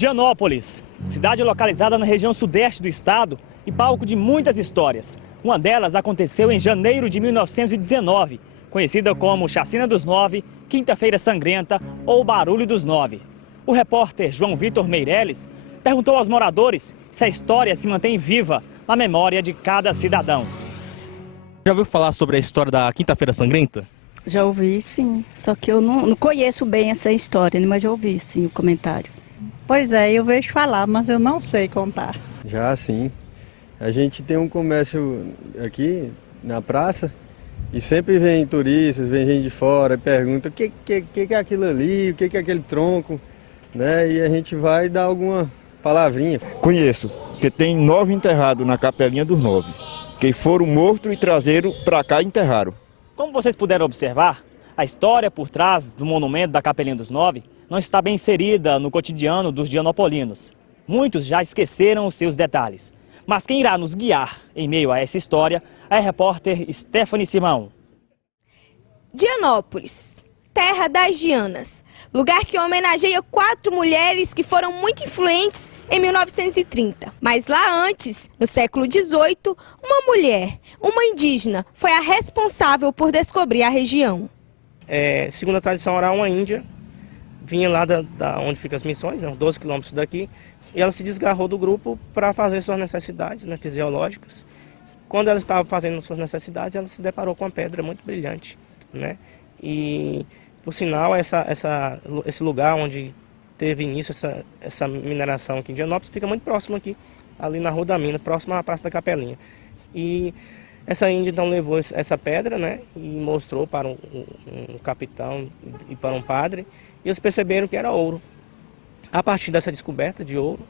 Dianópolis, cidade localizada na região sudeste do estado e palco de muitas histórias. Uma delas aconteceu em janeiro de 1919, conhecida como Chacina dos Nove, Quinta-feira Sangrenta ou Barulho dos Nove. O repórter João Vitor Meirelles perguntou aos moradores se a história se mantém viva na memória de cada cidadão. Já ouviu falar sobre a história da Quinta-feira Sangrenta? Já ouvi, sim. Só que eu não conheço bem essa história, né? Mas já ouvi, sim, o comentário. Pois é, eu vejo falar, mas eu não sei contar. Já sim. A gente tem um comércio aqui na praça e sempre vem turistas, vem gente de fora e pergunta o que é aquilo ali, o que é aquele tronco, né? E a gente vai dar alguma palavrinha. Conheço, porque tem 9 enterrados na Capelinha dos 9, que foram mortos e trazeram para cá e enterraram. Como vocês puderam observar, a história por trás do monumento da Capelinha dos Nove não está bem inserida no cotidiano dos dianopolinos. Muitos já esqueceram os seus detalhes. Mas quem irá nos guiar em meio a essa história é a repórter Stephanie Simão. Dianópolis, terra das Dianas, lugar que homenageia 4 mulheres que foram muito influentes em 1930. Mas lá antes, no século XVIII, uma mulher, uma indígena, foi a responsável por descobrir a região. Segundo a tradição oral, uma índia vinha lá da onde ficam as missões, 12 quilômetros daqui, e ela se desgarrou do grupo para fazer suas necessidades, né, fisiológicas. Quando ela estava fazendo suas necessidades, ela se deparou com uma pedra muito brilhante, né? E, por sinal, esse lugar onde teve início essa mineração aqui em Dianópolis fica muito próximo aqui, ali na Rua da Mina, próximo à Praça da Capelinha. E essa índia então levou essa pedra, né, e mostrou para um capitão e para um padre, e eles perceberam que era ouro. A partir dessa descoberta de ouro,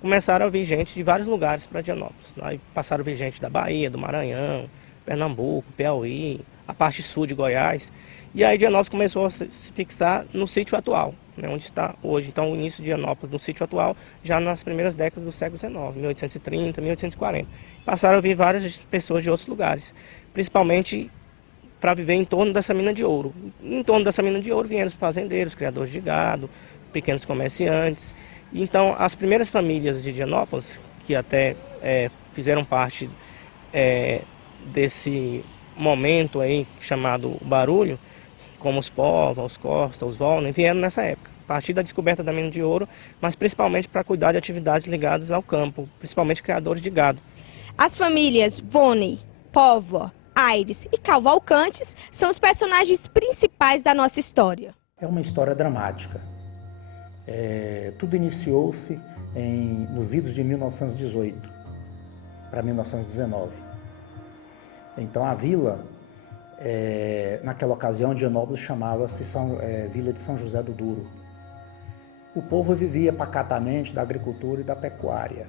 começaram a vir gente de vários lugares para Dianópolis. Aí passaram a vir gente da Bahia, do Maranhão, Pernambuco, Piauí, a parte sul de Goiás. E aí Dianópolis começou a se fixar no sítio atual, né, onde está hoje. Então o início de Dianópolis no sítio atual, já nas primeiras décadas do século XIX, 1830, 1840. Passaram a vir várias pessoas de outros lugares, principalmente para viver em torno dessa mina de ouro. Em torno dessa mina de ouro vieram os fazendeiros, criadores de gado, pequenos comerciantes. Então, as primeiras famílias de Dianópolis, que até fizeram parte desse momento aí chamado Barulho, como os Pova, os Costa, os Volner, vieram nessa época, a partir da descoberta da mina de ouro, mas principalmente para cuidar de atividades ligadas ao campo, principalmente criadores de gado. As famílias Volner, Pova, Aires e Cavalcantes são os personagens principais da nossa história. É uma história dramática. Tudo iniciou-se nos idos de 1918 para 1919. Então a vila, naquela ocasião, Dianópolis chamava-se Vila de São José do Duro. O povo vivia pacatamente da agricultura e da pecuária.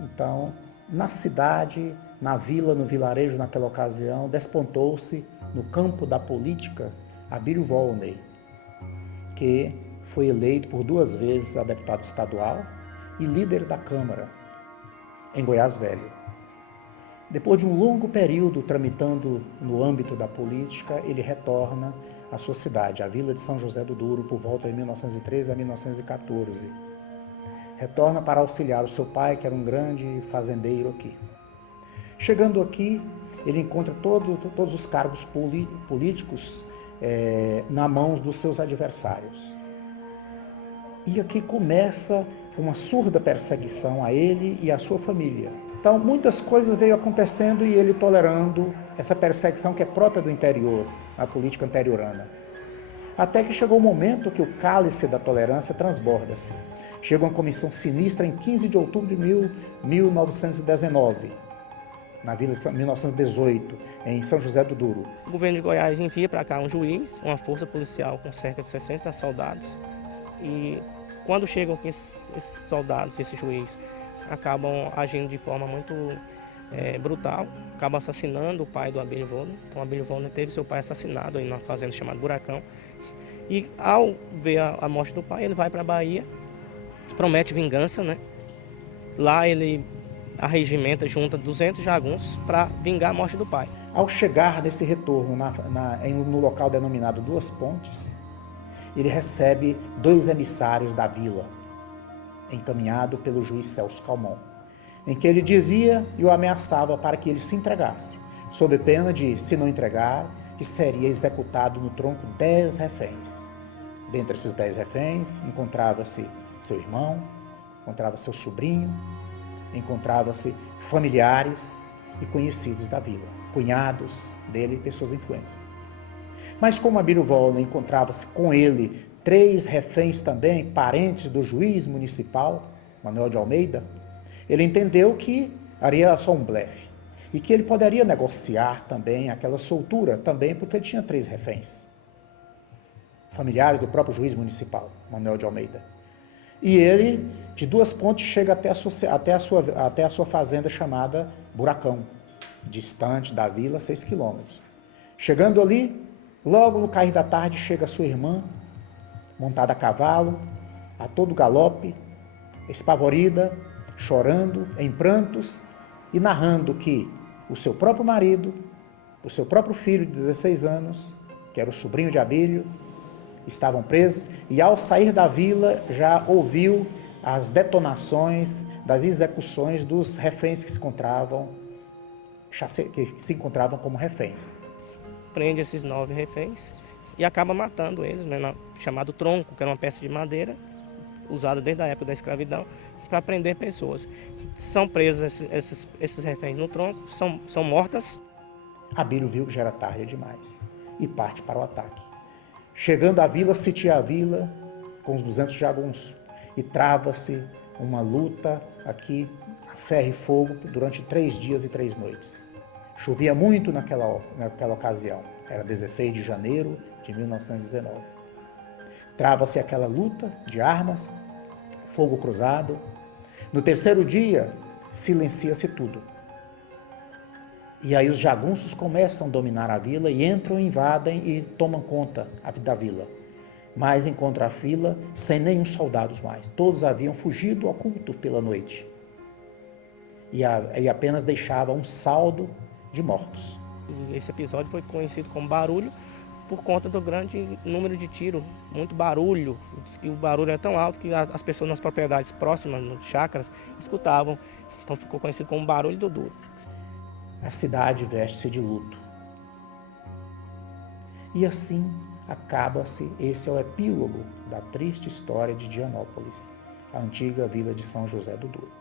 Então, na cidade, na vila, no vilarejo, naquela ocasião, despontou-se no campo da política Abílio Volner, que foi eleito por 2 vezes a deputado estadual e líder da Câmara, em Goiás Velho. Depois de um longo período tramitando no âmbito da política, ele retorna à sua cidade, a Vila de São José do Duro, por volta de 1913 a 1914. Retorna para auxiliar o seu pai, que era um grande fazendeiro aqui. Chegando aqui, ele encontra todos os cargos políticos na mão dos seus adversários. E aqui começa uma surda perseguição a ele e à sua família. Então, muitas coisas veio acontecendo e ele tolerando essa perseguição que é própria do interior, a política interiorana. Até que chegou o momento que o cálice da tolerância transborda-se. Chega uma comissão sinistra em 15 de outubro de 1919, na Vila de 1918, em São José do Duro. O governo de Goiás envia para cá um juiz, uma força policial com cerca de 60 soldados. E quando chegam aqui esses soldados, esse juiz, acabam agindo de forma muito brutal, acabam assassinando o pai do Abílio Volner. Então, Abílio Volner teve seu pai assassinado em uma fazenda chamada Buracão. E ao ver a morte do pai, ele vai para a Bahia, promete vingança, né? Lá ele arregimenta, junta 200 jagunços para vingar a morte do pai. Ao chegar nesse retorno no local denominado Duas Pontes, ele recebe 2 emissários da vila, encaminhado pelo juiz Celso Calmon, em que ele dizia e o ameaçava para que ele se entregasse, sob pena de, se não entregar, que seria executado no tronco 10 reféns. Dentre esses 10 reféns, encontrava-se seu irmão, encontrava-se seu sobrinho, encontrava-se familiares e conhecidos da vila, cunhados dele e pessoas influentes. Mas como Abílio Volney encontrava-se com ele 3 reféns também, parentes do juiz municipal, Manuel de Almeida, ele entendeu que era só um blefe e que ele poderia negociar também aquela soltura, também porque ele tinha 3 reféns, familiares do próprio juiz municipal, Manuel de Almeida. E ele, de Duas Pontes, chega até a sua fazenda chamada Buracão, distante da vila 6 quilômetros. Chegando ali, logo no cair da tarde, chega sua irmã, montada a cavalo, a todo galope, espavorida, chorando, em prantos, e narrando que o seu próprio marido, o seu próprio filho de 16 anos, que era o sobrinho de Abílio, estavam presos, e ao sair da vila já ouviu as detonações das execuções dos reféns que se encontravam como reféns. Prende esses 9 reféns e acaba matando eles, né, chamado tronco, que era uma peça de madeira usada desde a época da escravidão para prender pessoas. São presos esses reféns no tronco, são mortas. Abílio viu que já era tarde demais e parte para o ataque. Chegando à vila, sitia a vila com os 200 jagunços e trava-se uma luta aqui a ferro e fogo durante 3 dias e 3 noites. Chovia muito naquela ocasião, era 16 de janeiro de 1919. Trava-se aquela luta de armas, fogo cruzado. No 3º dia, silencia-se tudo. E aí os jagunços começam a dominar a vila e entram, invadem e tomam conta da vila. Mas encontram a vila sem nenhum soldado mais. Todos haviam fugido oculto pela noite. E apenas deixava um saldo de mortos. Esse episódio foi conhecido como barulho por conta do grande número de tiros, muito barulho. Diz que o barulho é tão alto que as pessoas nas propriedades próximas, nas chácaras, escutavam. Então ficou conhecido como barulho do duro. A cidade veste-se de luto. E assim acaba-se, esse é o epílogo da triste história de Dianópolis, a antiga vila de São José do Douro.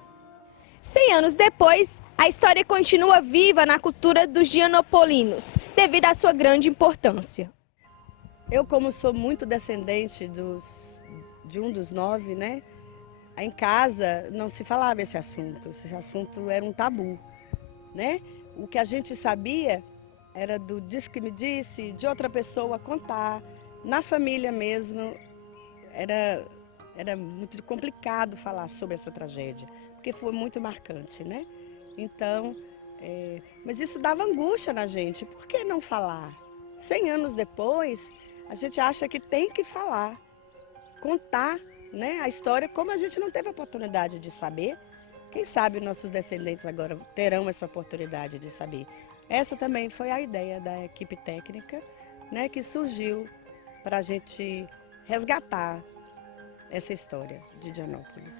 100 anos depois, a história continua viva na cultura dos dianopolinos, devido à sua grande importância. Eu, como sou muito descendente de um dos 9, né? Em casa não se falava esse assunto era um tabu, né? O que a gente sabia era do diz que me disse, de outra pessoa contar. Na família mesmo, era muito complicado falar sobre essa tragédia, porque foi muito marcante, né? Então, mas isso dava angústia na gente, por que não falar? 100 anos depois, a gente acha que tem que falar, contar, né, a história, como a gente não teve a oportunidade de saber. Quem sabe nossos descendentes agora terão essa oportunidade de saber. Essa também foi a ideia da equipe técnica, né, que surgiu para a gente resgatar essa história de Dianópolis.